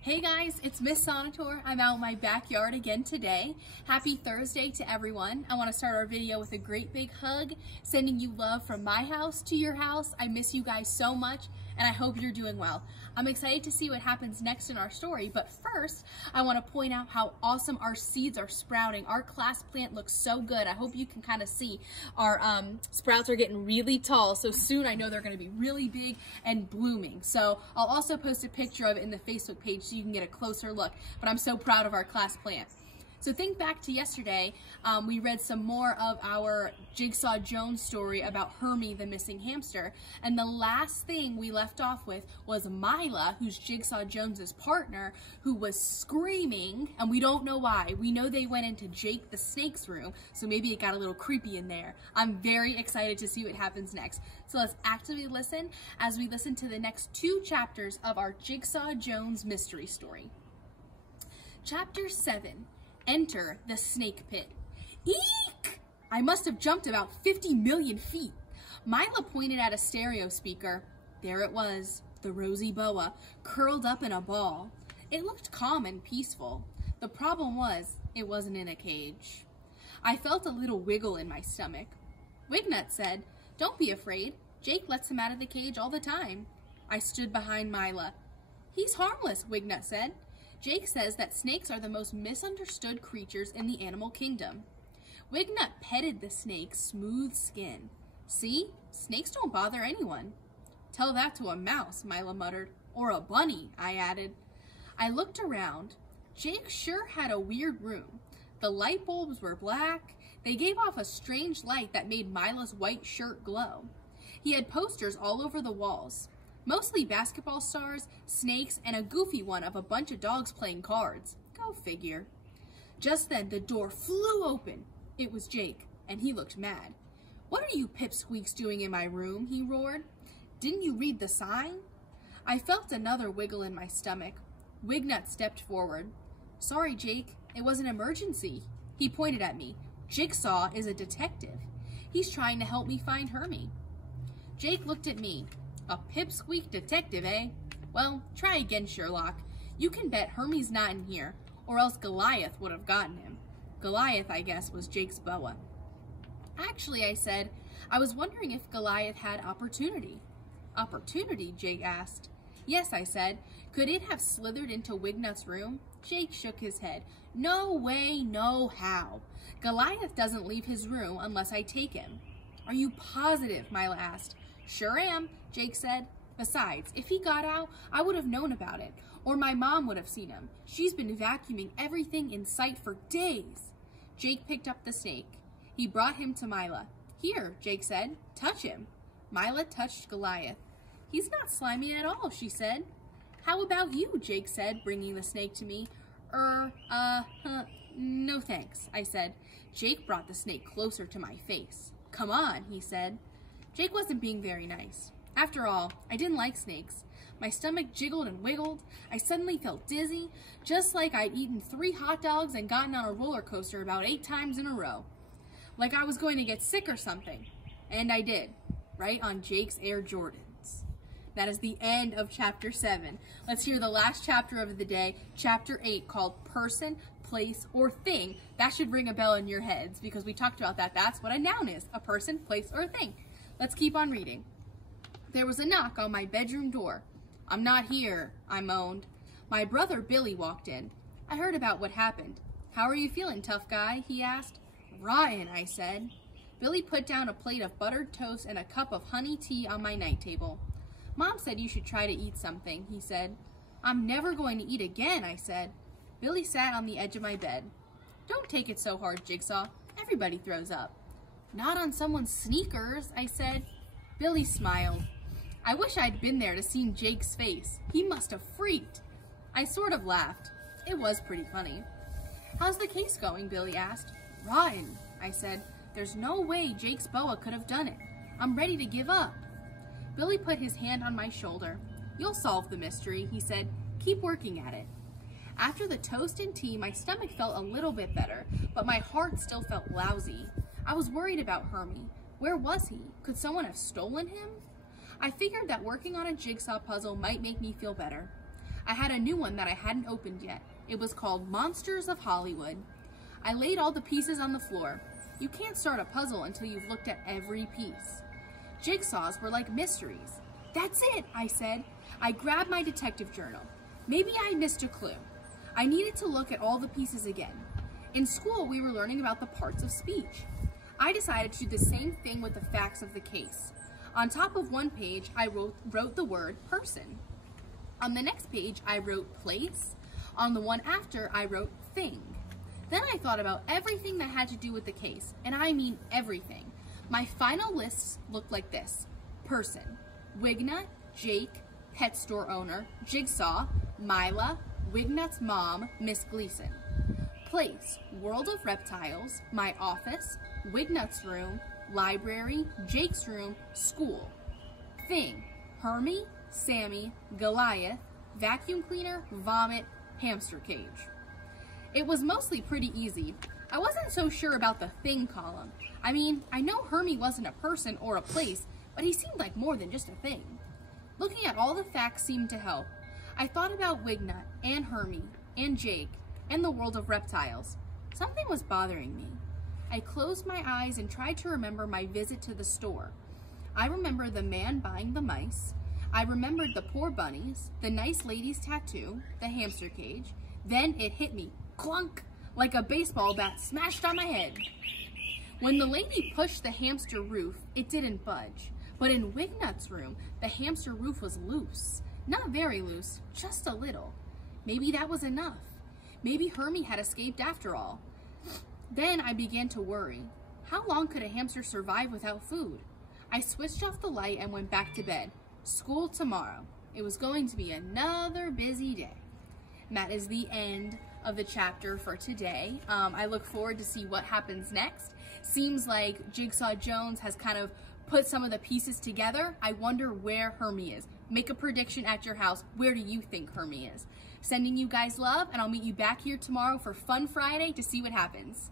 Hey guys, it's Miss Sonatore. I'm out in my backyard again today. Happy Thursday to everyone. I want to start our video with a great big hug, sending you love from my house to your house. I miss you guys so much, and I hope you're doing well. I'm excited to see what happens next in our story, but first, I want to point out how awesome our seeds are sprouting. Our class plant looks so good. I hope you can kind of see our sprouts are getting really tall, so soon I know they're going to be really big and blooming. So I'll also post a picture of it in the Facebook page so you can get a closer look, but I'm so proud of our class plant. So think back to yesterday, we read some more of our Jigsaw Jones story about Hermie the missing hamster, and the last thing we left off with was Mila, who's Jigsaw Jones's partner, who was screaming, and we don't know why. We know they went into Jake the snake's room, so maybe it got a little creepy in there. I'm very excited to see what happens next. So let's actively listen as we listen to the next 2 chapters of our Jigsaw Jones mystery story. Chapter 7. Enter the snake pit. Eek! I must have jumped about 50 million feet. Mila pointed at a stereo speaker. There it was, the rosy boa, curled up in a ball. It looked calm and peaceful. The problem was, it wasn't in a cage. I felt a little wiggle in my stomach. Wignut said, "Don't be afraid. Jake lets him out of the cage all the time." I stood behind Mila. "He's harmless," Wignut said. "Jake says that snakes are the most misunderstood creatures in the animal kingdom." Wignut petted the snake's smooth skin. "See? Snakes don't bother anyone." "Tell that to a mouse," Mila muttered. "Or a bunny," I added. I looked around. Jake sure had a weird room. The light bulbs were black. They gave off a strange light that made Mila's white shirt glow. He had posters all over the walls. Mostly basketball stars, snakes, and a goofy one of a bunch of dogs playing cards. Go figure. Just then, the door flew open. It was Jake, and he looked mad. "What are you pipsqueaks doing in my room?" he roared. "Didn't you read the sign?" I felt another wiggle in my stomach. Wignut stepped forward. "Sorry, Jake. It was an emergency." He pointed at me. "Jigsaw is a detective. He's trying to help me find Hermie." Jake looked at me. "A pipsqueak detective, eh? Well, try again, Sherlock. You can bet Hermie's not in here, or else Goliath would have gotten him." Goliath, I guess, was Jake's boa. "Actually," I said, "I was wondering if Goliath had opportunity." "Opportunity?" Jake asked. "Yes," I said. "Could it have slithered into Wignut's room?" Jake shook his head. "No way, no how. Goliath doesn't leave his room unless I take him." "Are you positive?" Mila asked. "Sure am," Jake said. "Besides, if he got out, I would have known about it, or my mom would have seen him. She's been vacuuming everything in sight for days." Jake picked up the snake. He brought him to Mila. "Here," Jake said. "Touch him." Mila touched Goliath. "He's not slimy at all," she said. "How about you?" Jake said, bringing the snake to me. No thanks," I said. Jake brought the snake closer to my face. "Come on," he said. Jake wasn't being very nice. After all, I didn't like snakes. My stomach jiggled and wiggled. I suddenly felt dizzy, just like I'd eaten 3 hot dogs and gotten on a roller coaster about 8 times in a row. Like I was going to get sick or something. And I did, right on Jake's Air Jordans. That is the end of chapter 7. Let's hear the last chapter of the day, chapter 8, called Person, Place, or Thing. That should ring a bell in your heads because we talked about that. That's what a noun is, a person, place, or a thing. Let's keep on reading. There was a knock on my bedroom door. "I'm not here," I moaned. My brother Billy walked in. I heard about what happened. "How are you feeling, tough guy?" he asked. "Rotten," I said. Billy put down a plate of buttered toast and a cup of honey tea on my night table. "Mom said you should try to eat something," he said. "I'm never going to eat again," I said. Billy sat on the edge of my bed. "Don't take it so hard, Jigsaw. Everybody throws up." "Not on someone's sneakers," I said. Billy smiled. I wish I'd been there to see Jake's face. He must have freaked. I sort of laughed. It was pretty funny. "How's the case going?" Billy asked. "Rotten," I said. "There's no way Jake's boa could have done it. I'm ready to give up." Billy put his hand on my shoulder. "You'll solve the mystery," he said. "Keep working at it." After the toast and tea, my stomach felt a little bit better, but my heart still felt lousy. I was worried about Hermie. Where was he? Could someone have stolen him? I figured that working on a jigsaw puzzle might make me feel better. I had a new one that I hadn't opened yet. It was called Monsters of Hollywood. I laid all the pieces on the floor. You can't start a puzzle until you've looked at every piece. Jigsaws were like mysteries. That's it, I said. I grabbed my detective journal. Maybe I missed a clue. I needed to look at all the pieces again. In school, we were learning about the parts of speech. I decided to do the same thing with the facts of the case. On top of one page, I wrote the word person. On the next page, I wrote place. On the one after, I wrote thing. Then I thought about everything that had to do with the case, and I mean everything. My final lists looked like this: person, Wignut, Jake, pet store owner, Jigsaw, Mila, Wignut's mom, Miss Gleason. Place, World of Reptiles, my office, Wignut's room, library, Jake's room, school. Thing, Hermie, Sammy, Goliath, vacuum cleaner, vomit, hamster cage. It was mostly pretty easy. I wasn't so sure about the thing column. I mean, I know Hermie wasn't a person or a place, but he seemed like more than just a thing. Looking at all the facts seemed to help. I thought about Wignut and Hermie and Jake and the World of Reptiles. Something was bothering me. I closed my eyes and tried to remember my visit to the store. I remember the man buying the mice. I remembered the poor bunnies, the nice lady's tattoo, the hamster cage. Then it hit me, clunk, like a baseball bat smashed on my head. When the lady pushed the hamster roof, it didn't budge. But in Wignut's room, the hamster roof was loose. Not very loose, just a little. Maybe that was enough. Maybe Hermie had escaped after all. Then I began to worry. How long could a hamster survive without food? I switched off the light and went back to bed. School tomorrow. It was going to be another busy day. And that is the end of the chapter for today. I look forward to see what happens next. Seems like Jigsaw Jones has kind of put some of the pieces together. I wonder where Hermie is. Make a prediction at your house. Where do you think Hermie is? Sending you guys love, and I'll meet you back here tomorrow for Fun Friday to see what happens.